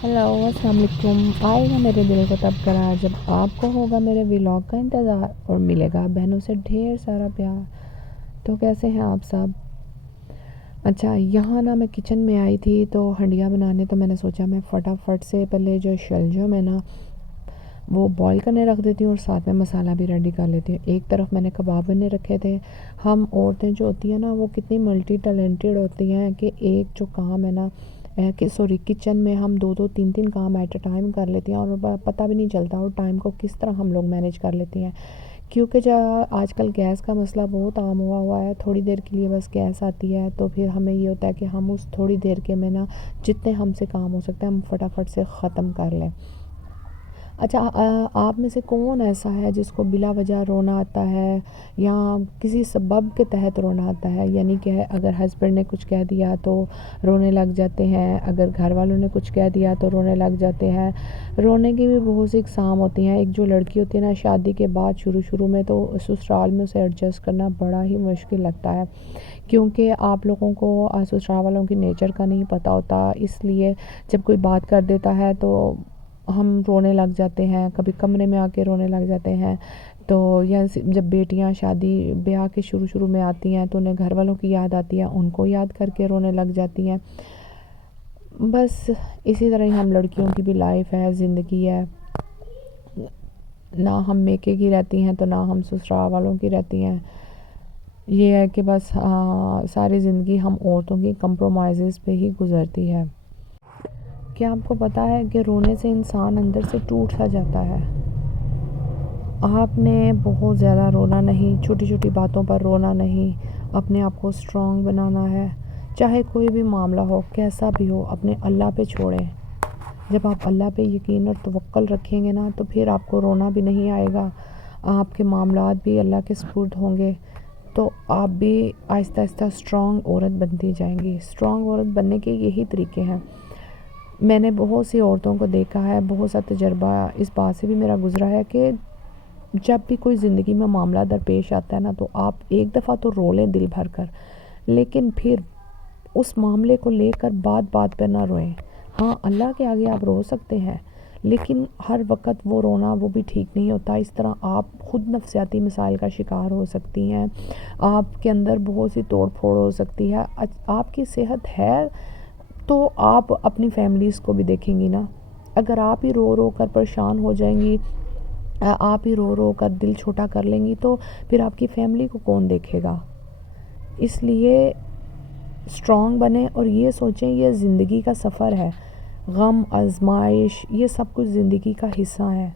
Hello अस्सलाम वालेकुम। आएगा मेरे दिल को तब करार जब आपको होगा मेरे व्लॉग का इंतज़ार और मिलेगा बहनों से ढेर सारा प्यार। तो कैसे हैं आप सब? अच्छा, यहाँ ना मैं किचन में आई थी तो हंडिया बनाने, तो मैंने सोचा मैं फटाफट से पहले जो शलजम है ना वो बॉईल करने रख देती हूँ और साथ में मसाला भी रेडी कर लेती हूँ। एक तरफ मैंने कबाब बनने रखे थे। हम औरतें जो होती हैं ना वो कितनी मल्टी टैलेंटेड होती हैं कि एक जो काम है ना किचन में हम दो दो तीन तीन काम एट अ टाइम कर लेती हैं और पता भी नहीं चलता और टाइम को किस तरह हम लोग मैनेज कर लेती हैं। क्योंकि जो आजकल गैस का मसला बहुत आम हुआ है, थोड़ी देर के लिए बस गैस आती है तो फिर हमें ये होता है कि हम उस थोड़ी देर के में ना जितने हमसे काम हो सकते हैं हम फटाफट से ख़त्म कर लें। अच्छा, आप में से कौन ऐसा है जिसको बिला वजह रोना आता है या किसी सबब के तहत रोना आता है? यानी कि अगर हस्बैंड ने कुछ कह दिया तो रोने लग जाते हैं, अगर घर वालों ने कुछ कह दिया तो रोने लग जाते हैं। रोने की भी बहुत सी इकसाम होती हैं। एक जो लड़की होती है ना शादी के बाद शुरू में तो ससुराल में उसे एडजस्ट करना बड़ा ही मुश्किल लगता है, क्योंकि आप लोगों को ससुराल वालों की नेचर का नहीं पता होता। इसलिए जब कोई बात कर देता है तो हम रोने लग जाते हैं, कभी कमरे में आके रोने लग जाते हैं। तो या जब बेटियां शादी ब्याह के शुरू में आती हैं तो उन्हें घर वालों की याद आती है, उनको याद करके रोने लग जाती हैं। बस इसी तरह ही हम लड़कियों की भी लाइफ है, ज़िंदगी है। ना हम मेके की रहती हैं तो ना हम ससुराल वालों की रहती हैं। ये है कि बस सारी ज़िंदगी हम औरतों की कंप्रोमाइज़ पे ही गुज़रती है। क्या आपको पता है कि रोने से इंसान अंदर से टूट सा जाता है? आपने बहुत ज़्यादा रोना नहीं, छोटी छोटी बातों पर रोना नहीं, अपने आप को स्ट्रॉन्ग बनाना है। चाहे कोई भी मामला हो, कैसा भी हो, अपने अल्लाह पे छोड़ें। जब आप अल्लाह पे यकीन और तवक्कल रखेंगे ना तो फिर आपको रोना भी नहीं आएगा। आपके मामलात भी अल्लाह के सुपुर्द होंगे तो आप भी आहिस्ता आहिस्ता स्ट्रॉन्ग औरत बनती जाएंगी। स्ट्रॉन्ग औरत बनने के यही तरीके हैं। मैंने बहुत सी औरतों को देखा है, बहुत सा तजर्बा इस बात से भी मेरा गुज़रा है कि जब भी कोई ज़िंदगी में मामला दरपेश आता है ना तो आप एक दफ़ा तो रो लें दिल भर कर, लेकिन फिर उस मामले को लेकर बात बात पर ना रोएं। हाँ, अल्लाह के आगे आप रो सकते हैं, लेकिन हर वक्त वो रोना वो भी ठीक नहीं होता। इस तरह आप ख़ुद नफसियाती मिसाइल का शिकार हो सकती हैं, आपके अंदर बहुत सी तोड़ फोड़ हो सकती है। आपकी सेहत है तो आप अपनी फैमिलीज़ को भी देखेंगी ना। अगर आप ही रो रो कर परेशान हो जाएंगी, आप ही रो रो कर दिल छोटा कर लेंगी तो फिर आपकी फैमिली को कौन देखेगा? इसलिए स्ट्रॉन्ग बने और ये सोचें ये ज़िंदगी का सफ़र है। गम आजमाइश ये सब कुछ ज़िंदगी का हिस्सा है,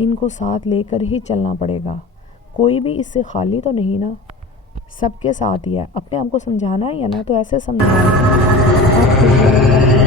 इनको साथ लेकर ही चलना पड़ेगा। कोई भी इससे खाली तो नहीं ना, सबके साथ ही है। अपने आप को समझाना ही है ना तो ऐसे समझाएं। आप खुश रहिएगा।